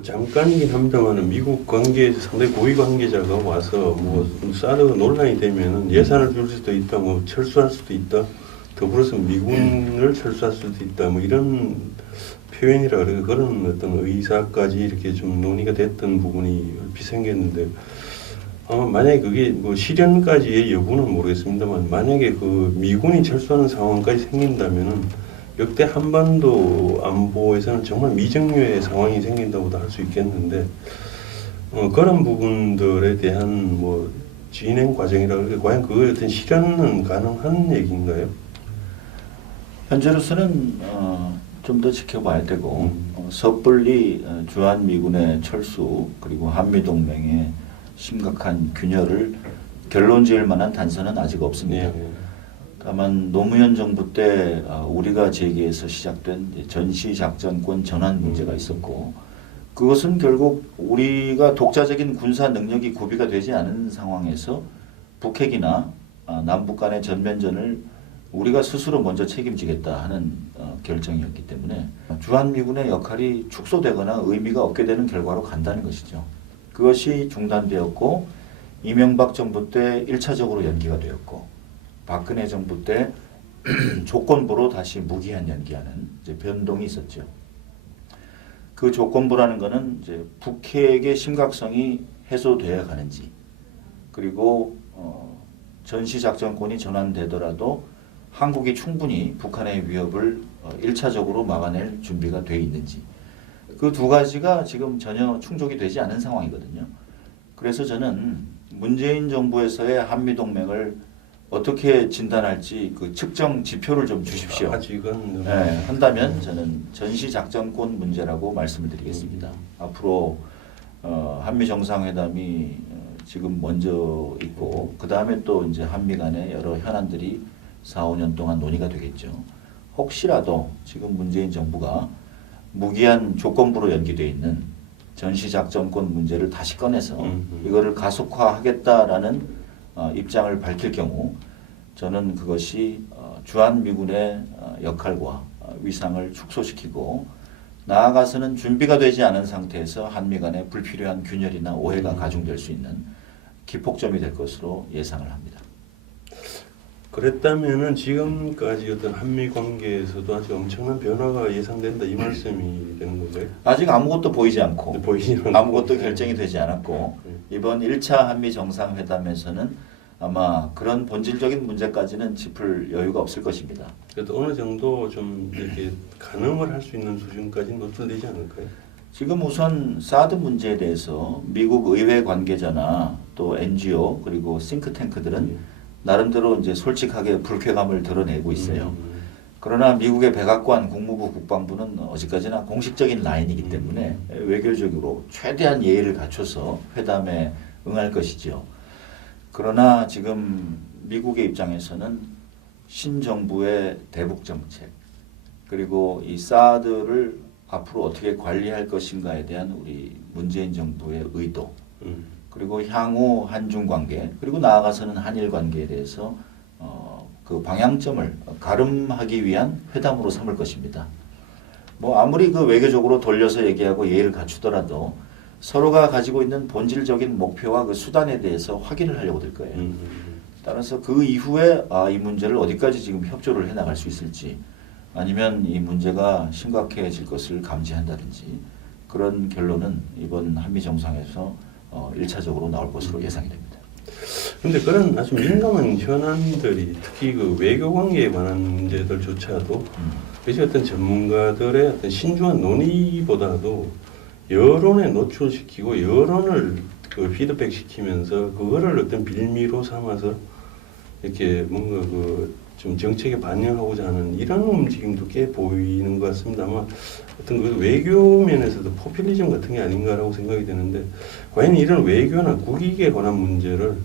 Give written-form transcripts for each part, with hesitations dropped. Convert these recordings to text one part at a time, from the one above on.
뭐 잠깐이긴 합니다만은 미국 관계에서 상당히 고위 관계자가 와서 뭐 사드가 논란이 되면은 예산을 줄 수도 있다, 뭐 철수할 수도 있다, 더불어서 미군을 철수할 수도 있다, 뭐 이런 표현이라 그래요. 그런 어떤 의사까지 이렇게 좀 논의가 됐던 부분이 얼핏 생겼는데, 만약에 그게 뭐 실현까지의 여부는 모르겠습니다만, 만약에 그 미군이 철수하는 상황까지 생긴다면은 역대 한반도 안보에서는 정말 미정유의 상황이 생긴다고도 할 수 있겠는데, 그런 부분들에 대한 뭐 진행 과정이라고 해서 과연 그거에 어떤 실현은 가능한 얘기인가요? 현재로서는 좀 더 지켜봐야 되고 섣불리 주한미군의 철수 그리고 한미동맹의 심각한 균열을 결론 지을 만한 단서는 아직 없습니다. 네. 다만 노무현 정부 때 우리가 제기해서 시작된 전시작전권 전환 문제가 있었고, 그것은 결국 우리가 독자적인 군사 능력이 구비가 되지 않은 상황에서 북핵이나 남북 간의 전면전을 우리가 스스로 먼저 책임지겠다 하는 결정이었기 때문에 주한미군의 역할이 축소되거나 의미가 없게 되는 결과로 간다는 것이죠. 그것이 중단되었고 이명박 정부 때 1차적으로 연기가 되었고, 박근혜 정부 때 조건부로 다시 무기한 연기하는 이제 변동이 있었죠. 그 조건부라는 것은 이제 북핵의 심각성이 해소되어 가는지, 그리고 전시작전권이 전환되더라도 한국이 충분히 북한의 위협을 1차적으로 막아낼 준비가 돼 있는지, 그 두 가지가 지금 전혀 충족이 되지 않은 상황이거든요. 그래서 저는 문재인 정부에서의 한미동맹을 어떻게 진단할지 그 측정 지표를 좀 주십시오. 아직은 네, 한다면 저는 전시작전권 문제라고 말씀을 드리겠습니다. 앞으로 한미 정상회담이 지금 먼저 있고, 그 다음에 또 이제 한미 간의 여러 현안들이 4, 5년 동안 논의가 되겠죠. 혹시라도 지금 문재인 정부가 무기한 조건부로 연기되어 있는 전시작전권 문제를 다시 꺼내서 이거를 가속화하겠다라는 입장을 밝힐 경우, 저는 그것이 주한미군의 역할과 위상을 축소시키고, 나아가서는 준비가 되지 않은 상태에서 한미 간의 불필요한 균열이나 오해가 가중될 수 있는 기폭점이 될 것으로 예상을 합니다. 그랬다면은 지금까지 어떤 한미 관계에서도 아주 엄청난 변화가 예상된다, 이 말씀이 되는 건가요? 아직 아무것도 보이지 않고 보이지는 아무것도 결정이 되지 않았고, 이번 1차 한미 정상회담에서는 아마 그런 본질적인 문제까지는 짚을 여유가 없을 것입니다. 그래도 어느 정도 좀 이렇게 가늠을 할 수 있는 수준까지는 노출되지 않을까요? 지금 우선 사드 문제에 대해서 미국 의회 관계자나 또 NGO 그리고 싱크탱크들은 나름대로 이제 솔직하게 불쾌감을 드러내고 있어요. 그러나 미국의 백악관, 국무부, 국방부는 어디까지나 공식적인 라인이기 때문에 외교적으로 최대한 예의를 갖춰서 회담에 응할 것이죠. 그러나 지금 미국의 입장에서는 신정부의 대북 정책, 그리고 이 사드를 앞으로 어떻게 관리할 것인가에 대한 우리 문재인 정부의 의도, 그리고 향후 한중 관계, 그리고 나아가서는 한일 관계에 대해서 그 방향점을 가름하기 위한 회담으로 삼을 것입니다. 뭐 아무리 그 외교적으로 돌려서 얘기하고 예의를 갖추더라도 서로가 가지고 있는 본질적인 목표와 그 수단에 대해서 확인을 하려고 될 거예요. 따라서 그 이후에 이 문제를 어디까지 지금 협조를 해나갈 수 있을지, 아니면 이 문제가 심각해질 것을 감지한다든지, 그런 결론은 이번 한미 정상에서 1차적으로 나올 것으로 예상이 됩니다. 그런데 그런 아주 민감한 현안들이, 특히 그 외교 관계에 관한 문제들조차도 그래서 어떤 전문가들의 어떤 신중한 논의보다도 여론에 노출시키고 여론을 그 피드백 시키면서 그거를 어떤 빌미로 삼아서 이렇게 뭔가 그 좀 정책에 반영하고자 하는 이런 움직임도 꽤 보이는 것 같습니다. 아마 어떤 그 외교 면에서도 포퓰리즘 같은 게 아닌가라고 생각이 되는데, 과연 이런 외교나 국익에 관한 문제를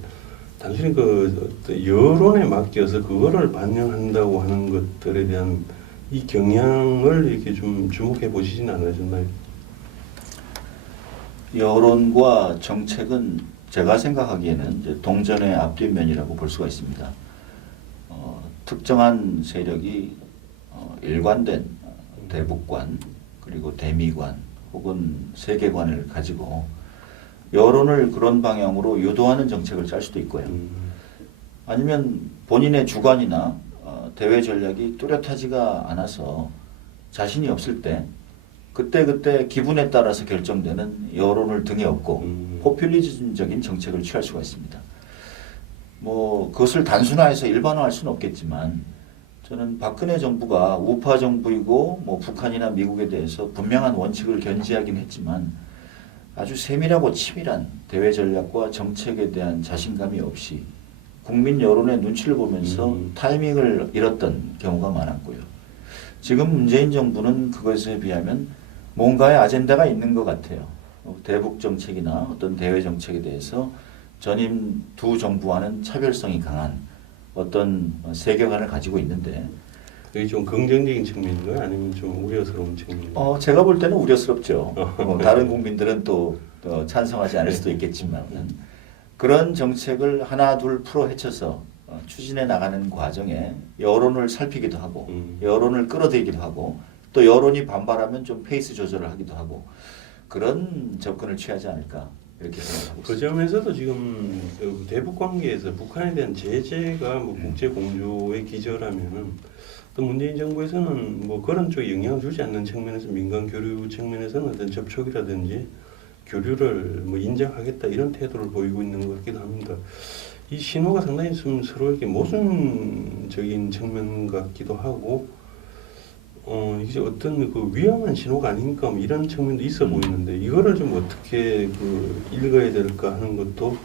단순히 그 여론에 맡겨서 그거를 반영한다고 하는 것들에 대한 이 경향을 이렇게 좀 주목해 보시진 않으셨나요? 여론과 정책은 제가 생각하기에는 이제 동전의 앞뒷면이라고 볼 수가 있습니다. 특정한 세력이 일관된 대북관, 그리고 대미관, 혹은 세계관을 가지고 여론을 그런 방향으로 유도하는 정책을 짤 수도 있고요. 아니면 본인의 주관이나 대외 전략이 뚜렷하지가 않아서 자신이 없을 때 그때 기분에 따라서 결정되는 여론을 등에 업고 포퓰리즘적인 정책을 취할 수가 있습니다. 뭐 그것을 단순화해서 일반화할 수는 없겠지만 저는 박근혜 정부가 우파 정부이고 뭐 북한이나 미국에 대해서 분명한 원칙을 견지하긴 했지만 아주 세밀하고 치밀한 대외 전략과 정책에 대한 자신감이 없이 국민 여론의 눈치를 보면서 타이밍을 잃었던 경우가 많았고요. 지금 문재인 정부는 그것에 비하면 뭔가의 아젠다가 있는 것 같아요. 대북 정책이나 어떤 대외 정책에 대해서 전임 두 정부와는 차별성이 강한 어떤 세계관을 가지고 있는데 그게 좀 긍정적인 측면인가요? 아니면 좀 우려스러운 측면인가요? 제가 볼 때는 우려스럽죠. 다른 국민들은 또 찬성하지 않을 수도 있겠지만 그런 정책을 하나 둘 풀어 헤쳐서 추진해 나가는 과정에 여론을 살피기도 하고 여론을 끌어들이기도 하고 또 여론이 반발하면 좀 페이스 조절을 하기도 하고 그런 접근을 취하지 않을까 이렇게 생각하고 그 있습니다. 점에서도 지금 그 대북 관계에서 북한에 대한 제재가 뭐 국제 공조에 기저라면은 또 문재인 정부에서는 뭐 그런 쪽에 영향을 주지 않는 측면에서 민간 교류 측면에서는 어떤 접촉이라든지 교류를 뭐 인정하겠다 이런 태도를 보이고 있는 것 같기도 합니다. 이 신호가 상당히 좀 서로에게 모순적인 측면 같기도 하고 이게 어떤 그 위험한 신호가 아닌가 뭐 이런 측면도 있어 보이는데 이거를 좀 어떻게 그 읽어야 될까 하는 것도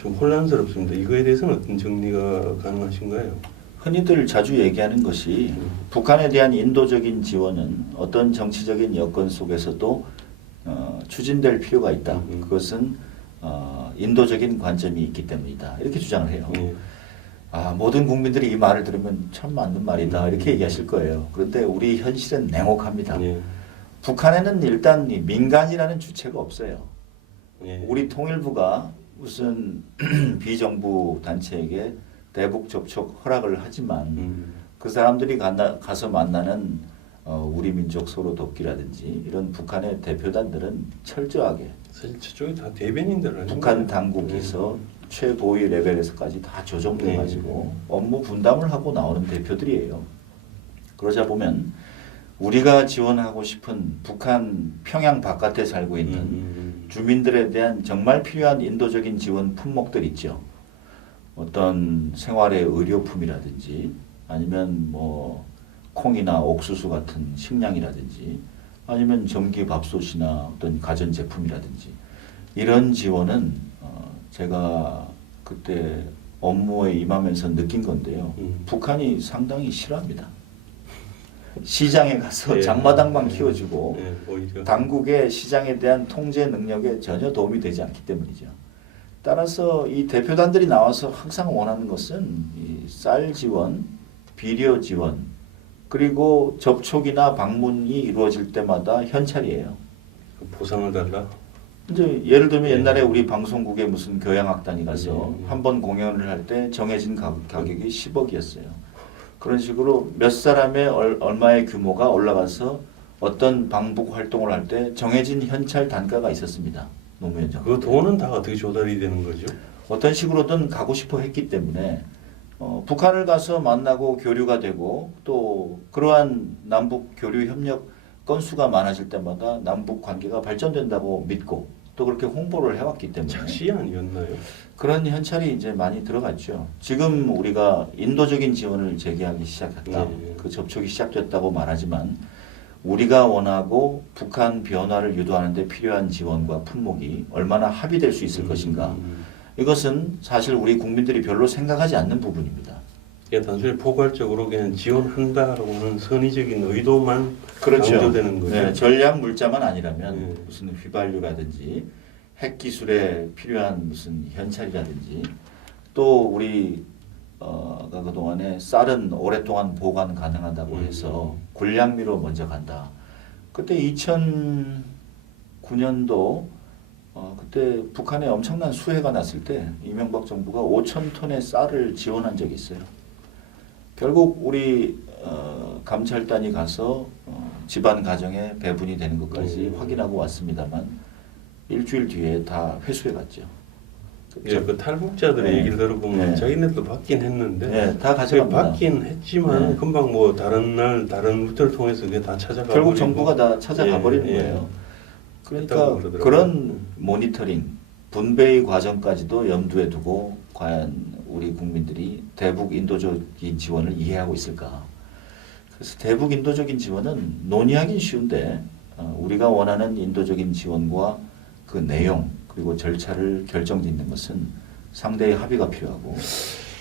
좀 혼란스럽습니다. 이거에 대해서는 어떤 정리가 가능하신가요? 흔히들 자주 얘기하는 것이 북한에 대한 인도적인 지원은 어떤 정치적인 여건 속에서도 추진될 필요가 있다. 그것은 인도적인 관점이 있기 때문이다. 이렇게 주장을 해요. 모든 국민들이 이 말을 들으면 참 맞는 말이다. 이렇게 얘기하실 거예요. 그런데 우리 현실은 냉혹합니다. 북한에는 일단 이 민간이라는 주체가 없어요. 우리 통일부가 무슨 비정부 단체에게 대북 접촉 허락을 하지만 그 사람들이 가서 만나는 우리 민족 소로 돕기라든지 이런 북한의 대표단들은 철저하게 사실 저쪽이 다 대변인들 아닌가요? 북한 당국에서 최고위 레벨에서까지 다 조정돼 가지고 업무 분담을 하고 나오는 대표들이에요. 그러자 보면 우리가 지원하고 싶은 북한 평양 바깥에 살고 있는 주민들에 대한 정말 필요한 인도적인 지원 품목들 있죠. 어떤 생활의 의료품이라든지 아니면 뭐 콩이나 옥수수 같은 식량이라든지 아니면 전기밥솥이나 어떤 가전제품이라든지 이런 지원은 제가 그때 업무에 임하면서 느낀 건데요. 북한이 상당히 싫어합니다. 시장에 가서 장마당만 키워주고 당국의 시장에 대한 통제 능력에 전혀 도움이 되지 않기 때문이죠. 따라서 이 대표단들이 나와서 항상 원하는 것은 이 쌀 지원, 비료 지원, 그리고 접촉이나 방문이 이루어질 때마다 현찰이에요. 보상을 달라? 이제 예를 들면 옛날에 우리 방송국에 무슨 교향악단이 가서 한 번 공연을 할 때 정해진 가격이 10억이었어요. 그런 식으로 몇 사람의 얼마의 규모가 올라가서 어떤 방북 활동을 할 때 정해진 현찰 단가가 있었습니다. 노무현 정부. 그 돈은 다 어떻게 조달이 되는 거죠? 어떤 식으로든 가고 싶어 했기 때문에 북한을 가서 만나고 교류가 되고 또 그러한 남북 교류 협력 건수가 많아질 때마다 남북 관계가 발전된다고 믿고 또 그렇게 홍보를 해왔기 때문에 착시 아니었나요? 그런 현찰이 이제 많이 들어갔죠. 지금 우리가 인도적인 지원을 제기하기 시작했다. 그 접촉이 시작됐다고 말하지만 우리가 원하고 북한 변화를 유도하는 데 필요한 지원과 품목이 얼마나 합의될 수 있을 것인가. 이것은 사실 우리 국민들이 별로 생각하지 않는 부분입니다. 그냥 단순히 포괄적으로 그냥 지원한다라고 하는 선의적인 의도만 그렇죠. 강조되는 거죠. 네, 전략 물자만 아니라면 무슨 휘발유라든지 핵 기술에 필요한 무슨 현찰이라든지 또 우리가 그동안에 쌀은 오랫동안 보관 가능하다고 해서 군량미로 먼저 간다. 그때 2009년도 그때 북한에 엄청난 수해가 났을 때 이명박 정부가 5천 톤의 쌀을 지원한 적이 있어요. 결국 우리 감찰단이 가서 집안 가정에 배분이 되는 것까지 네. 확인하고 왔습니다만 일주일 뒤에 다 회수해 갔죠. 예, 그 탈북자들의 네. 얘기를 들어보면 네. 자기네도 받긴 했는데 네, 다 그게 가져갑니다. 받긴 했지만 네. 금방 뭐 다른 날 다른 루트를 통해서 그게 다 찾아가 결국 버리고. 정부가 다 찾아가 예, 버리는 예. 거예요. 그러니까 했다고 그러더라고요. 그런 모니터링, 분배의 과정까지도 염두에 두고 과연 우리 국민들이 대북 인도적인 지원을 이해하고 있을까? 그래서 대북 인도적인 지원은 논의하긴 쉬운데 우리가 원하는 인도적인 지원과 그 내용 그리고 절차를 결정짓는 것은 상대의 합의가 필요하고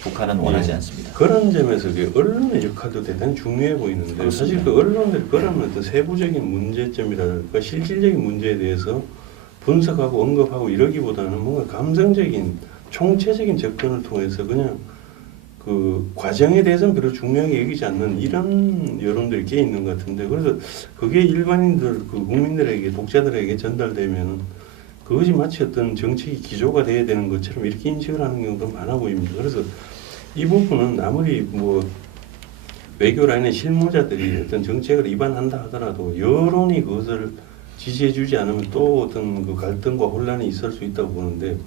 북한은 원하지 예. 않습니다. 그런 점에서 그 언론의 역할도 대단히 중요해 보이는데 그렇습니다. 사실 그 언론들이 그런 어떤 세부적인 문제점이랄까 실질적인 문제에 대해서 분석하고 언급하고 이러기보다는 뭔가 감성적인 총체적인 접근을 통해서 그냥 그 과정에 대해서는 별로 중요하게 여기지 않는 이런 여론들이 꽤 있는 것 같은데 그래서 그게 일반인들 그 국민들에게 독자들에게 전달되면 그것이 마치 어떤 정책의 기조가 돼야 되는 것처럼 이렇게 인식을 하는 경우도 많아 보입니다. 그래서 이 부분은 아무리 뭐 외교 라인의 실무자들이 어떤 정책을 위반한다 하더라도 여론이 그것을 지지해주지 않으면 또 어떤 그 갈등과 혼란이 있을 수 있다고 보는데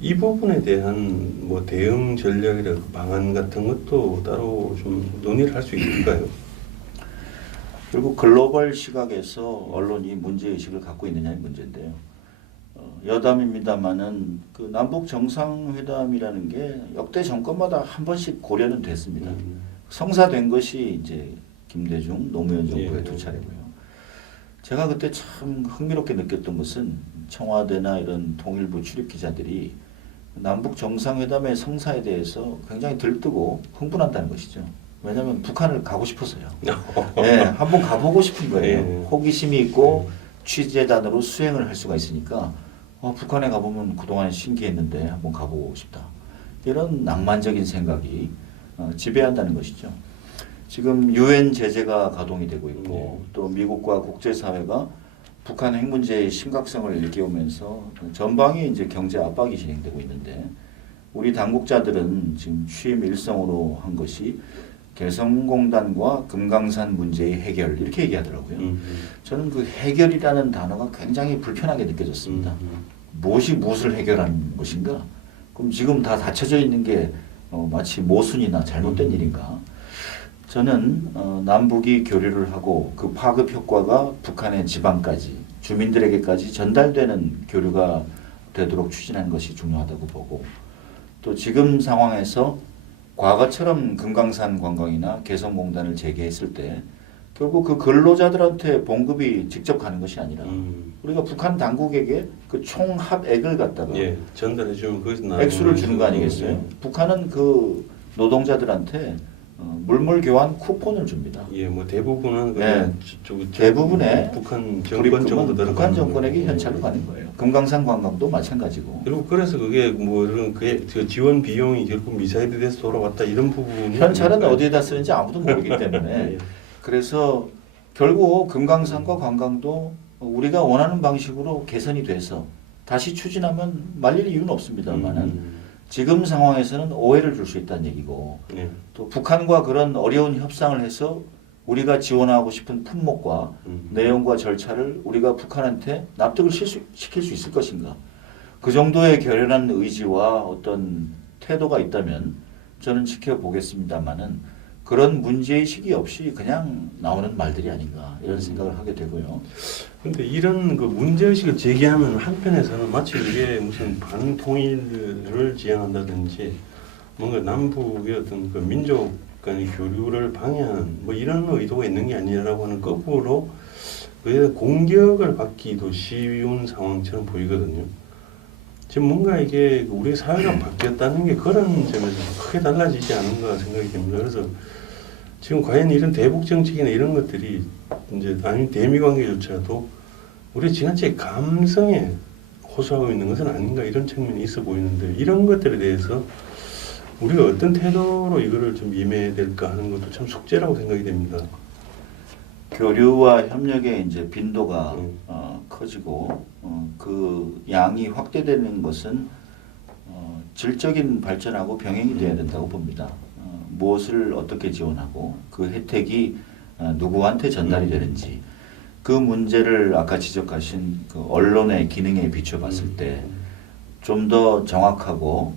이 부분에 대한 뭐 대응 전략이랄까 방안 같은 것도 따로 좀 논의를 할 수 있을까요? 결국 글로벌 시각에서 언론이 문제의식을 갖고 있느냐의 문제인데요. 여담입니다만은 그 남북 정상회담이라는 게 역대 정권마다 한 번씩 고려는 됐습니다. 성사된 것이 이제 김대중 노무현 정부의 예. 두 차례고요. 제가 그때 참 흥미롭게 느꼈던 것은 청와대나 이런 통일부 출입 기자들이 남북 정상회담의 성사에 대해서 굉장히 들뜨고 흥분한다는 것이죠. 왜냐하면 북한을 가고 싶어서요. 네, 한번 가보고 싶은 거예요. 예. 호기심이 있고 취재단으로 수행을 할 수가 있으니까 북한에 가보면 그동안 신기했는데 한번 가보고 싶다. 이런 낭만적인 생각이 지배한다는 것이죠. 지금 유엔 제재가 가동이 되고 있고 또 미국과 국제사회가 북한 핵 문제의 심각성을 일깨우면서 전방에 이제 경제 압박이 진행되고 있는데 우리 당국자들은 지금 취임 일성으로 한 것이 개성공단과 금강산 문제의 해결 이렇게 얘기하더라고요. 저는 그 해결이라는 단어가 굉장히 불편하게 느껴졌습니다. 무엇이 무엇을 해결하는 것인가? 그럼 지금 다 닫혀져 있는 게 마치 모순이나 잘못된 일인가? 저는 남북이 교류를 하고 그 파급 효과가 북한의 지방까지 주민들에게까지 전달되는 교류가 되도록 추진하는 것이 중요하다고 보고 또 지금 상황에서 과거처럼 금강산 관광이나 개성공단을 재개했을 때 결국 그 근로자들한테 봉급이 직접 가는 것이 아니라 우리가 북한 당국에게 그 총합액을 갖다가 예, 전달해 주면 거기서 액수를 주는 거 아니겠어요? 북한은 그 노동자들한테 물물 교환 쿠폰을 줍니다. 예, 뭐 대부분은 네. 대부분의 북한 정권 정도 들어가는 북한 정권에게 현찰로 가는 거예요. 금강산 관광도 마찬가지고. 그리고 그래서 그게 뭐 이런 그 지원 비용이 결국 미사일에 대해서 돌아왔다 이런 부분이 현찰은 아닐까요? 어디에다 쓰는지 아무도 모르기 때문에 예. 그래서 결국 금강산과 관광도 우리가 원하는 방식으로 개선이 돼서 다시 추진하면 말릴 이유는 없습니다만은 지금 상황에서는 오해를 줄 수 있다는 얘기고 예. 또 북한과 그런 어려운 협상을 해서 우리가 지원하고 싶은 품목과 내용과 절차를 우리가 북한한테 납득을 시킬 수 있을 것인가. 그 정도의 결연한 의지와 어떤 태도가 있다면 저는 지켜보겠습니다만은 그런 문제의식이 없이 그냥 나오는 말들이 아닌가 이런 생각을 하게 되고요. 근데 이런 그 문제의식을 제기하면 한편에서는 마치 이게 무슨 반통일을 지향한다든지 뭔가 남북의 어떤 그 민족 간의 교류를 방해하는 뭐 이런 의도가 있는 게 아니라고 하는 거꾸로 그에 공격을 받기도 쉬운 상황처럼 보이거든요. 지금 뭔가 이게 우리 사회가 바뀌었다는 게 그런 점에서 크게 달라지지 않은가 생각이 됩니다. 그래서 지금 과연 이런 대북 정책이나 이런 것들이 이제 아니 대미 관계조차도 우리 지나치게 감성에 호소하고 있는 것은 아닌가 이런 측면이 있어 보이는데 이런 것들에 대해서 우리가 어떤 태도로 이거를 좀 임해야 될까 하는 것도 참 숙제라고 생각이 됩니다. 교류와 협력의 이제 빈도가 커지고 그 양이 확대되는 것은 질적인 발전하고 병행이 돼야 된다고 봅니다. 무엇을 어떻게 지원하고 그 혜택이 누구한테 전달이 되는지 그 문제를 아까 지적하신 그 언론의 기능에 비춰봤을 때 좀 더 정확하고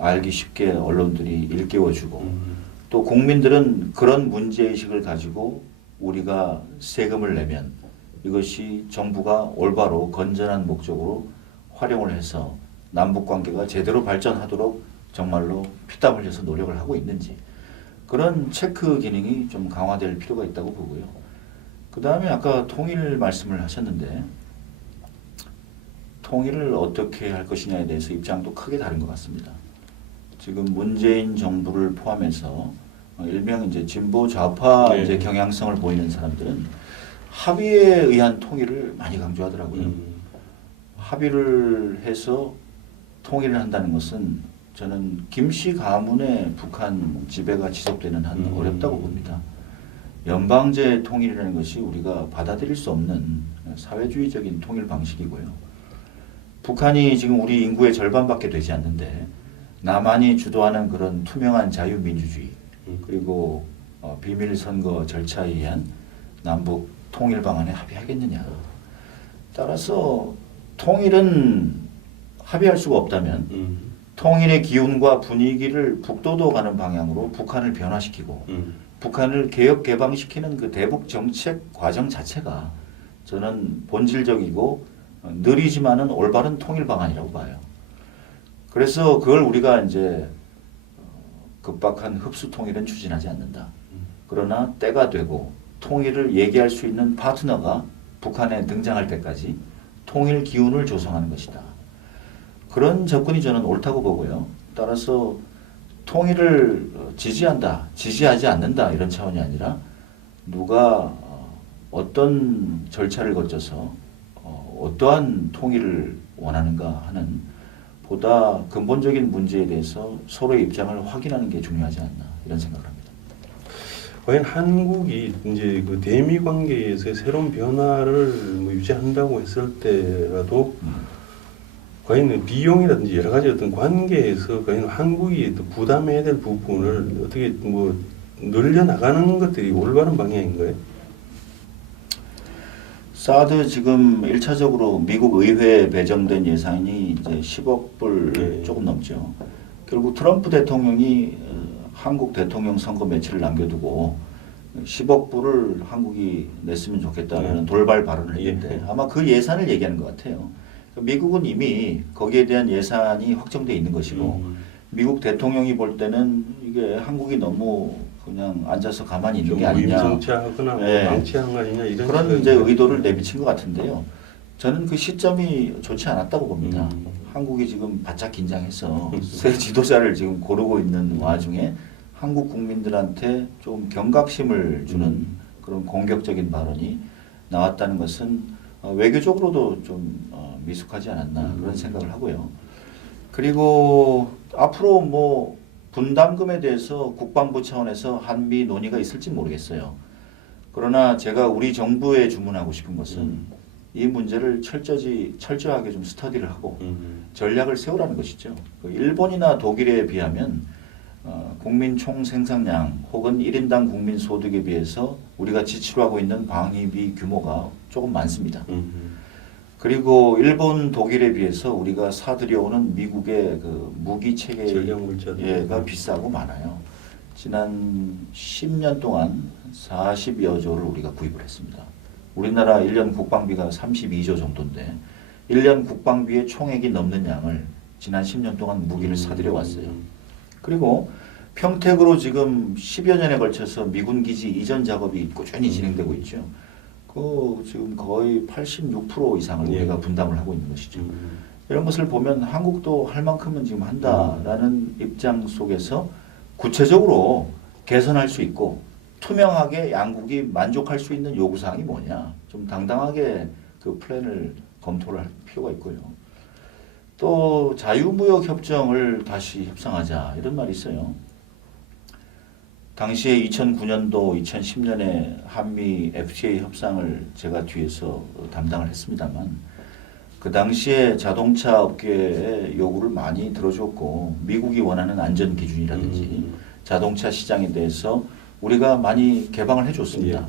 알기 쉽게 언론들이 일깨워주고 또 국민들은 그런 문제의식을 가지고 우리가 세금을 내면 이것이 정부가 올바로 건전한 목적으로 활용을 해서 남북관계가 제대로 발전하도록 정말로 피땀 흘려서 노력을 하고 있는지 그런 체크 기능이 좀 강화될 필요가 있다고 보고요. 그 다음에 아까 통일 말씀을 하셨는데 통일을 어떻게 할 것이냐에 대해서 입장도 크게 다른 것 같습니다. 지금 문재인 정부를 포함해서 일명 이제 진보 좌파 네. 이제 경향성을 보이는 사람들은 합의에 의한 통일을 많이 강조하더라고요. 합의를 해서 통일을 한다는 것은 저는 김씨 가문의 북한 지배가 지속되는 한 어렵다고 봅니다. 연방제 통일이라는 것이 우리가 받아들일 수 없는 사회주의적인 통일 방식이고요. 북한이 지금 우리 인구의 절반밖에 되지 않는데 남한이 주도하는 그런 투명한 자유민주주의 그리고 비밀 선거 절차에 의한 남북 통일 방안에 합의하겠느냐. 따라서 통일은 합의할 수가 없다면 통일의 기운과 분위기를 북도도 가는 방향으로 북한을 변화시키고 북한을 개혁 개방시키는 그 대북 정책 과정 자체가 저는 본질적이고 느리지만은 올바른 통일 방안이라고 봐요. 그래서 그걸 우리가 이제 급박한 흡수 통일은 추진하지 않는다. 그러나 때가 되고 통일을 얘기할 수 있는 파트너가 북한에 등장할 때까지 통일 기운을 조성하는 것이다. 그런 접근이 저는 옳다고 보고요. 따라서 통일을 지지한다, 지지하지 않는다 이런 차원이 아니라 누가 어떤 절차를 거쳐서 어떠한 통일을 원하는가 하는 보다 근본적인 문제에 대해서 서로의 입장을 확인하는 게 중요하지 않나 이런 생각을 합니다. 과연 한국이 이제 그 대미 관계에서 새로운 변화를 뭐 유지한다고 했을 때라도 과연 비용이라든지 여러 가지 어떤 관계에서 과연 한국이 또 부담해야 될 부분을 어떻게 뭐 늘려나가는 것들이 올바른 방향인가요? 사드 지금 1차적으로 미국 의회에 배정된 예산이 이제 10억 불 조금 넘죠. 결국 트럼프 대통령이 한국 대통령 선거 며칠을 남겨두고 10억 불을 한국이 냈으면 좋겠다는 돌발 발언을 했는데 아마 그 예산을 얘기하는 것 같아요. 미국은 이미 거기에 대한 예산이 확정돼 있는 것이고 미국 대통령이 볼 때는 이게 한국이 너무 그냥 앉아서 가만히 있는 게 아니냐. 무임승차하거나 네. 방치한 거 아니냐 이런 그런 이제 의도를 내비친 것 같은데요. 저는 그 시점이 좋지 않았다고 봅니다. 한국이 지금 바짝 긴장해서 새 지도자를 지금 고르고 있는 와중에 한국 국민들한테 좀 경각심을 주는 그런 공격적인 발언이 나왔다는 것은 외교적으로도 좀 미숙하지 않았나 그런 생각을 하고요. 그리고 앞으로 뭐 분담금에 대해서 국방부 차원에서 한미 논의가 있을지 모르겠어요. 그러나 제가 우리 정부에 주문하고 싶은 것은 이 문제를 철저하게 좀 스터디를 하고 전략을 세우라는 것이죠. 일본이나 독일에 비하면 국민 총 생산량 혹은 1인당 국민 소득에 비해서 우리가 지출하고 있는 방위비 규모가 조금 많습니다. 그리고 일본, 독일에 비해서 우리가 사들여오는 미국의 그 무기 체계가 비싸고 많아요. 지난 10년 동안 40여 조를 우리가 구입을 했습니다. 우리나라 1년 국방비가 32조 정도인데 1년 국방비의 총액이 넘는 양을 지난 10년 동안 무기를 사들여 왔어요. 그리고 평택으로 지금 10여 년에 걸쳐서 미군 기지 이전 작업이 꾸준히 진행되고 있죠. 그 지금 거의 86% 이상을 우리가 분담을 하고 있는 것이죠. 이런 것을 보면 한국도 할 만큼은 지금 한다라는 입장 속에서 구체적으로 개선할 수 있고 투명하게 양국이 만족할 수 있는 요구사항이 뭐냐 좀 당당하게 그 플랜을 검토를 할 필요가 있고요. 또 자유무역협정을 다시 협상하자 이런 말이 있어요. 당시에 2009년도, 2010년에 한미 FTA 협상을 제가 뒤에서 담당을 했습니다만 그 당시에 자동차 업계의 요구를 많이 들어줬고 미국이 원하는 안전 기준이라든지 자동차 시장에 대해서 우리가 많이 개방을 해줬습니다.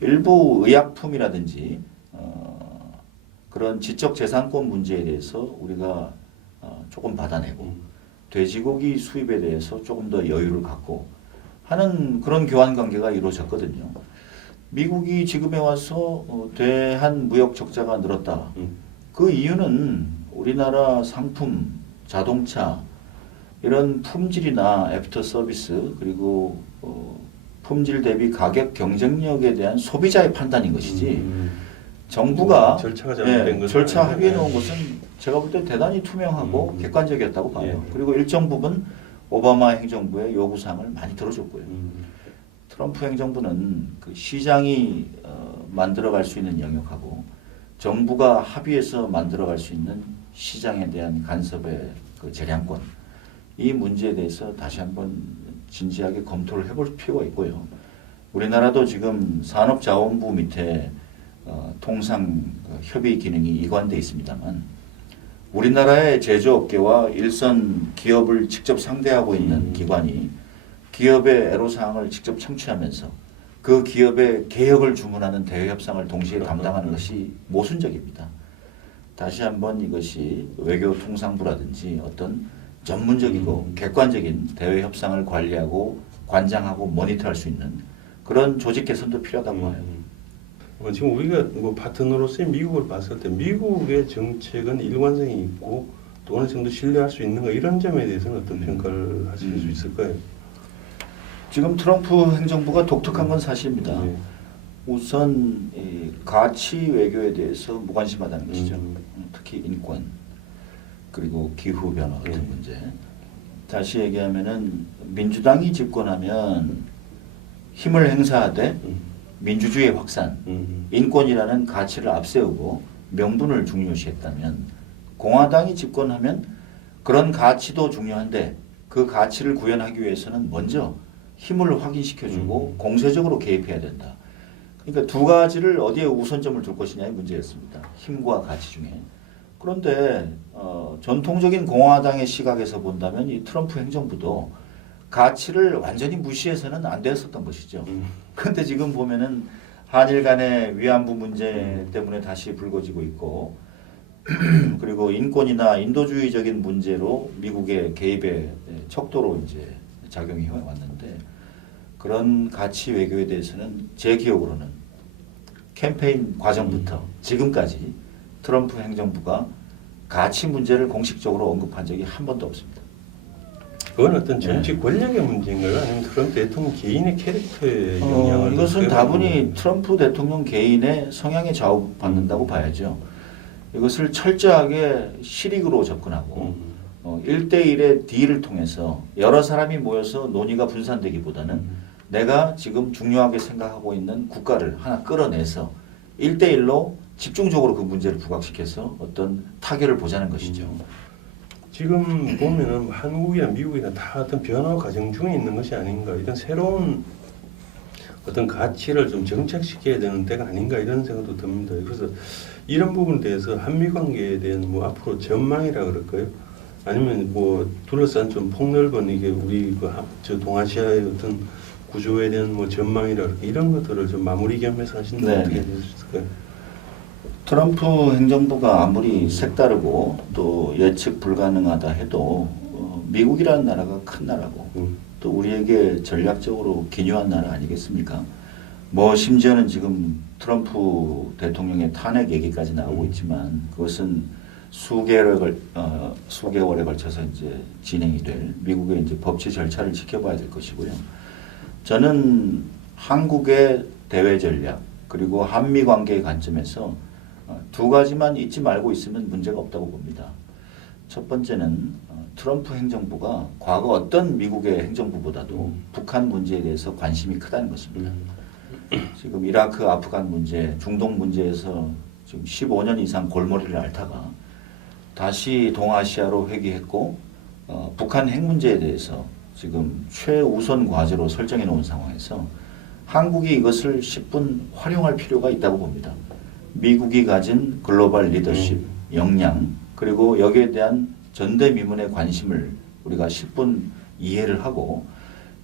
일부 의약품이라든지 그런 지적재산권 문제에 대해서 우리가 조금 받아내고 돼지고기 수입에 대해서 조금 더 여유를 갖고 하는 그런 교환 관계가 이루어졌거든요. 미국이 지금에 와서 대한 무역 적자가 늘었다. 그 이유는 우리나라 상품, 자동차 이런 품질이나 애프터 서비스 그리고 품질 대비 가격 경쟁력에 대한 소비자의 판단인 것이지 정부가 절차가 잘못된 것은 절차 합의해 놓은 것은 제가 볼 때 대단히 투명하고 객관적이었다고 봐요. 그리고 일정 부분 오바마 행정부의 요구사항을 많이 들어줬고요. 트럼프 행정부는 그 시장이 만들어갈 수 있는 영역하고 정부가 합의해서 만들어갈 수 있는 시장에 대한 간섭의 그 재량권 이 문제에 대해서 다시 한번 진지하게 검토를 해볼 필요가 있고요. 우리나라도 지금 산업자원부 밑에 통상 협의 기능이 이관돼 있습니다만 우리나라의 제조업계와 일선 기업을 직접 상대하고 있는 기관이 기업의 애로사항을 직접 청취하면서 그 기업의 개혁을 주문하는 대외협상을 동시에 담당하는 것이 모순적입니다. 다시 한번 이것이 외교통상부라든지 어떤 전문적이고 객관적인 대외협상을 관리하고 관장하고 모니터할 수 있는 그런 조직 개선도 필요하다고 봐요. 지금 우리가 뭐 파트너로서의 미국을 봤을 때 미국의 정책은 일관성이 있고 또 어느 정도 신뢰할 수 있는가 이런 점에 대해서는 어떤 평가를 하실 수 있을까요? 지금 트럼프 행정부가 독특한 건 사실입니다. 우선 이 가치 외교에 대해서 무관심하다는 것이죠. 특히 인권 그리고 기후 변화 같은 문제. 다시 얘기하면은 민주당이 집권하면 힘을 행사하되 민주주의 확산, 인권이라는 가치를 앞세우고 명분을 중요시했다면 공화당이 집권하면 그런 가치도 중요한데 그 가치를 구현하기 위해서는 먼저 힘을 확인시켜주고 공세적으로 개입해야 된다. 그러니까 두 가지를 어디에 우선점을 둘 것이냐의 문제였습니다. 힘과 가치 중에. 그런데 전통적인 공화당의 시각에서 본다면 이 트럼프 행정부도 가치를 완전히 무시해서는 안 되었었던 것이죠. 그런데 지금 보면은 한일 간의 위안부 문제 때문에 다시 불거지고 있고 그리고 인권이나 인도주의적인 문제로 미국의 개입의 척도로 이제 작용이 왔는데 그런 가치 외교에 대해서는 제 기억으로는 캠페인 과정부터 지금까지 트럼프 행정부가 가치 문제를 공식적으로 언급한 적이 한 번도 없습니다. 그건 어떤 정치 권력의 문제인가요? 아니면 트럼프 대통령 개인의 캐릭터의 영향을? 이것은 다분히 트럼프 대통령 개인의 성향에 좌우받는다고 봐야죠. 이것을 철저하게 실익으로 접근하고 1대1의 딜을 통해서 여러 사람이 모여서 논의가 분산되기보다는 내가 지금 중요하게 생각하고 있는 국가를 하나 끌어내서 1대1로 집중적으로 그 문제를 부각시켜서 어떤 타결을 보자는 것이죠. 지금 보면은 한국이나 미국이나 다 어떤 변화 과정 중에 있는 것이 아닌가, 이런 새로운 어떤 가치를 좀 정착시켜야 되는 때가 아닌가 이런 생각도 듭니다. 그래서 이런 부분에 대해서 한미 관계에 대한 뭐 앞으로 전망이라 그럴까요? 아니면 뭐 둘러싼 좀 폭넓은 이게 우리 저 동아시아의 어떤 구조에 대한 뭐 전망이라 그럴까, 이런 것들을 좀 마무리 겸해서 하신다면 어떻게 될 수 있을까요? 트럼프 행정부가 아무리 색다르고 또 예측 불가능하다 해도 미국이라는 나라가 큰 나라고 또 우리에게 전략적으로 기묘한 나라 아니겠습니까? 뭐 심지어는 지금 트럼프 대통령의 탄핵 얘기까지 나오고 있지만 그것은 수개월에 걸쳐서 이제 진행이 될 미국의 이제 법치 절차를 지켜봐야 될 것이고요. 저는 한국의 대외 전략 그리고 한미 관계의 관점에서 두 가지만 잊지 말고 있으면 문제가 없다고 봅니다. 첫 번째는 트럼프 행정부가 과거 어떤 미국의 행정부보다도 북한 문제에 대해서 관심이 크다는 것입니다. 지금 이라크, 아프간 문제, 중동 문제에서 지금 15년 이상 골머리를 앓다가 다시 동아시아로 회귀했고 북한 핵 문제에 대해서 지금 최우선 과제로 설정해 놓은 상황에서 한국이 이것을 10분 활용할 필요가 있다고 봅니다. 미국이 가진 글로벌 리더십, 역량, 그리고 여기에 대한 전대미문의 관심을 우리가 10분 이해를 하고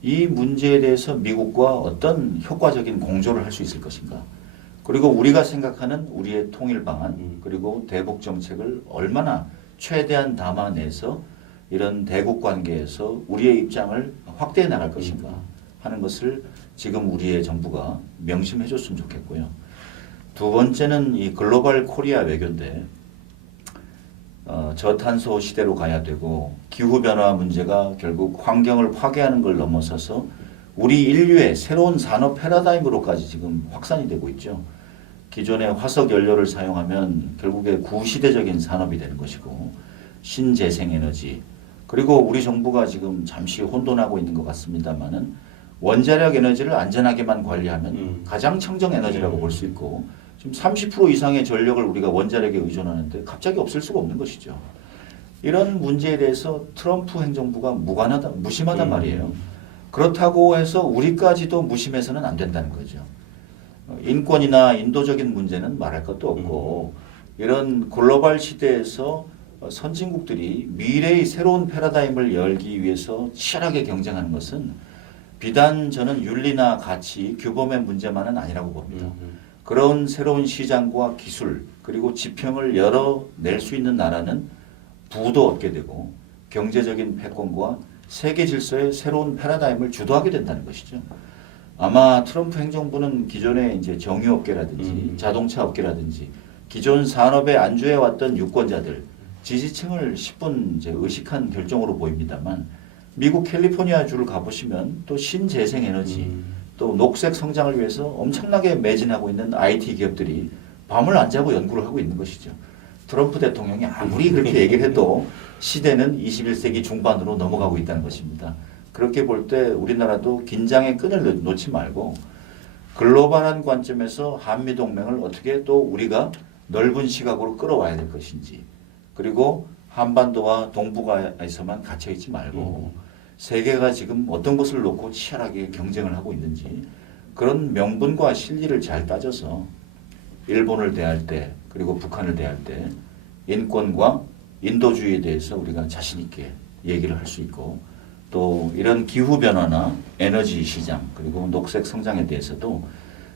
이 문제에 대해서 미국과 어떤 효과적인 공조를 할 수 있을 것인가. 그리고 우리가 생각하는 우리의 통일 방안 그리고 대북 정책을 얼마나 최대한 담아내서 이런 대국 관계에서 우리의 입장을 확대해 나갈 것인가 하는 것을 지금 우리의 정부가 명심해 줬으면 좋겠고요. 두 번째는 이 글로벌 코리아 외교인데 저탄소 시대로 가야 되고 기후변화 문제가 결국 환경을 파괴하는 걸 넘어서서 우리 인류의 새로운 산업 패러다임으로까지 지금 확산이 되고 있죠. 기존의 화석 연료를 사용하면 결국에 구시대적인 산업이 되는 것이고 신재생에너지 그리고 우리 정부가 지금 잠시 혼돈하고 있는 것 같습니다만은 원자력 에너지를 안전하게만 관리하면 가장 청정 에너지라고 볼 수 있고 지금 30% 이상의 전력을 우리가 원자력에 의존하는데 갑자기 없을 수가 없는 것이죠. 이런 문제에 대해서 트럼프 행정부가 무심하단 말이에요. 그렇다고 해서 우리까지도 무심해서는 안 된다는 거죠. 인권이나 인도적인 문제는 말할 것도 없고 이런 글로벌 시대에서 선진국들이 미래의 새로운 패러다임을 열기 위해서 치열하게 경쟁하는 것은 비단 저는 윤리나 가치, 규범의 문제만은 아니라고 봅니다. 그런 새로운 시장과 기술 그리고 지평을 열어낼 수 있는 나라는 부도 얻게 되고 경제적인 패권과 세계 질서의 새로운 패러다임을 주도하게 된다는 것이죠. 아마 트럼프 행정부는 기존의 이제 정유업계라든지 자동차 업계라든지 기존 산업에 안주해 왔던 유권자들 지지층을 10분 이제 의식한 결정으로 보입니다만 미국 캘리포니아 주를 가보시면 또 신재생 에너지 또 녹색 성장을 위해서 엄청나게 매진하고 있는 IT 기업들이 밤을 안 자고 연구를 하고 있는 것이죠. 트럼프 대통령이 아무리 그렇게 얘기를 해도 시대는 21세기 중반으로 넘어가고 있다는 것입니다. 그렇게 볼 때 우리나라도 긴장의 끈을 놓지 말고 글로벌한 관점에서 한미동맹을 어떻게 또 우리가 넓은 시각으로 끌어와야 될 것인지 그리고 한반도와 동북아에서만 갇혀있지 말고 세계가 지금 어떤 것을 놓고 치열하게 경쟁을 하고 있는지 그런 명분과 실리를 잘 따져서 일본을 대할 때 그리고 북한을 대할 때 인권과 인도주의에 대해서 우리가 자신 있게 얘기를 할 수 있고 또 이런 기후변화나 에너지 시장 그리고 녹색 성장에 대해서도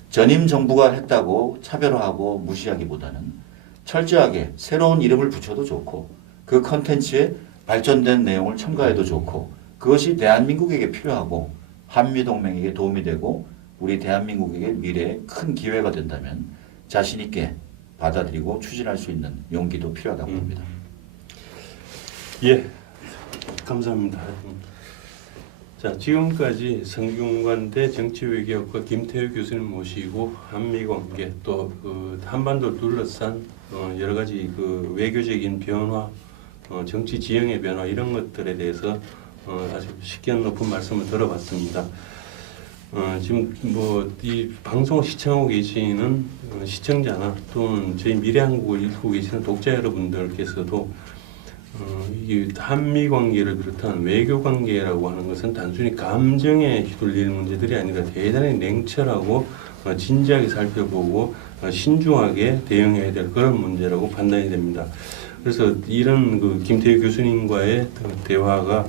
전임 정부가 했다고 차별화하고 무시하기보다는 철저하게 새로운 이름을 붙여도 좋고 그 컨텐츠에 발전된 내용을 첨가해도 좋고 그것이 대한민국에게 필요하고 한미동맹에게 도움이 되고 우리 대한민국에게 미래에 큰 기회가 된다면 자신 있게 받아들이고 추진할 수 있는 용기도 필요하다고 봅니다. 예, 감사합니다. 자, 지금까지 성균관대 정치외교학과 김태우 교수님 모시고 한미관계 또 그 한반도를 둘러싼 여러 가지 그 외교적인 변화, 정치 지형의 변화 이런 것들에 대해서 아주 식견 높은 말씀을 들어봤습니다. 지금 뭐 이 방송을 시청하고 계시는 시청자나 또는 저희 미래한국을 읽고 계시는 독자 여러분들께서도 이 한미 관계를 비롯한 외교 관계라고 하는 것은 단순히 감정에 휘둘리는 문제들이 아니라 대단히 냉철하고 진지하게 살펴보고 신중하게 대응해야 될 그런 문제라고 판단이 됩니다. 그래서 이런 그 김태우 교수님과의 대화가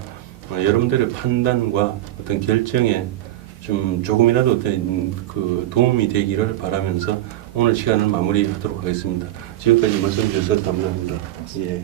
여러분들의 판단과 어떤 결정에 좀 조금이라도 어떤 그 도움이 되기를 바라면서 오늘 시간을 마무리하도록 하겠습니다. 지금까지 말씀 주셔서 감사합니다. 예.